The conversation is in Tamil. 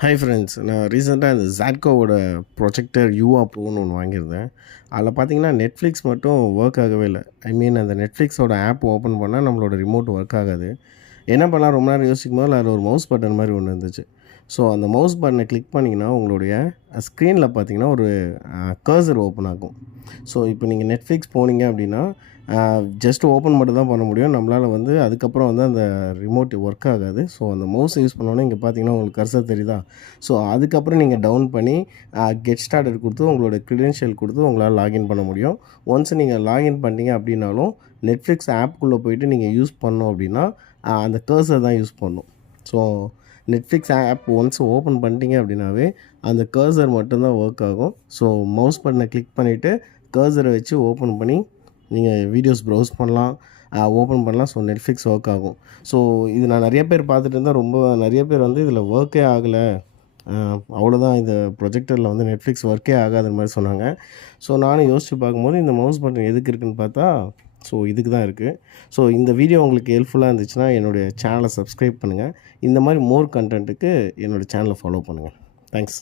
ஹாய் ஃப்ரெண்ட்ஸ், நான் ரீசெண்டாக இந்த ஜாட்கோவோட ப்ரொஜெக்டர் யூஆ ப்ரோன்னு ஒன்று வாங்கியிருந்தேன். அதில் பார்த்தீங்கன்னா நெட்ஃப்ளிக்ஸ் மட்டும் ஒர்க் ஆகவே இல்லை. அந்த நெட்ஃப்ளிக்ஸோட ஆப் ஓப்பன் பண்ணால் நம்மளோட ரிமோட் ஒர்க் ஆகாது. என்ன பண்ணலாம் ரொம்ப நேரம் யோசிக்கும்போது அதில் ஒரு மவுஸ் பட்டன் மாதிரி ஒன்று இருந்துச்சு. ஸோ அந்த மவுஸ் பட்டனை கிளிக் பண்ணிங்கன்னா உங்களுடைய ஸ்க்ரீனில் பார்த்தீங்கன்னா ஒரு கர்சர் ஓப்பன் ஆகும். ஸோ இப்போ நீங்கள் நெட்ஃப்ளிக்ஸ் போனீங்க அப்படின்னா ஜஸ்ட் ஓப்பன் மட்டும் தான் பண்ண முடியும். நம்மளால் அதுக்கப்புறம் அந்த ரிமோட் ஒர்க் ஆகாது. ஸோ அந்த மவுஸ் யூஸ் பண்ணோன்னே இங்கே பார்த்தீங்கன்னா உங்களுக்கு கர்சர் தெரியுதா? ஸோ அதுக்கப்புறம் நீங்கள் டவுன் பண்ணி கெட் ஸ்டார்டட் கொடுத்து உங்களோட க்ரிடென்ஷியல் கொடுத்து உங்களால் லாகின் பண்ண முடியும். ஒன்ஸ் நீங்கள் லாகின் பண்ணிட்டீங்க அப்படின்னாலும் நெட்ஃப்ளிக்ஸ் ஆப்குள்ளே போயிட்டு நீங்கள் யூஸ் பண்ணோம் அப்படின்னா அந்த கர்சர் தான் யூஸ் பண்ணணும். So Netflix app once open பண்ணிட்டீங்க அப்படின்னாவே அந்த கர்சர் மட்டும்தான் ஒர்க் ஆகும். ஸோ மவுஸ் பட்டனை கிளிக் பண்ணிவிட்டு கர்சரை வச்சு ஓப்பன் பண்ணி நீங்கள் வீடியோஸ் ப்ரௌஸ் பண்ணலாம், ஓப்பன் பண்ணலாம். ஸோ நெட்ஃப்ளிக்ஸ் ஒர்க் ஆகும். ஸோ இது நான் நிறைய பேர் பார்த்துட்டு இருந்தேன். ரொம்ப நிறைய பேர் இதில் ஒர்க்கே ஆகலை, அவ்வளோதான், இந்த ப்ரொஜெக்டரில் நெட்ஃப்ளிக்ஸ் ஒர்க்கே ஆகாத மாதிரி சொன்னாங்க. ஸோ நானும் யோசித்து பார்க்கும்போது இந்த மவுஸ் பட்டன் எதுக்கு இருக்குதுன்னு பார்த்தா ஸோ இதுக்கு தான் இருக்குது. ஸோ இந்த வீடியோ உங்களுக்கு ஹெல்ப்ஃபுல்லாக இருந்துச்சுன்னா என்னுடைய சேனலை சப்ஸ்கிரைப் பண்ணுங்கள். இந்த மாதிரி மோர் கண்டென்ட்டுக்கு என்னோடய சேனலை ஃபாலோ பண்ணுங்கள். தேங்க்ஸ்.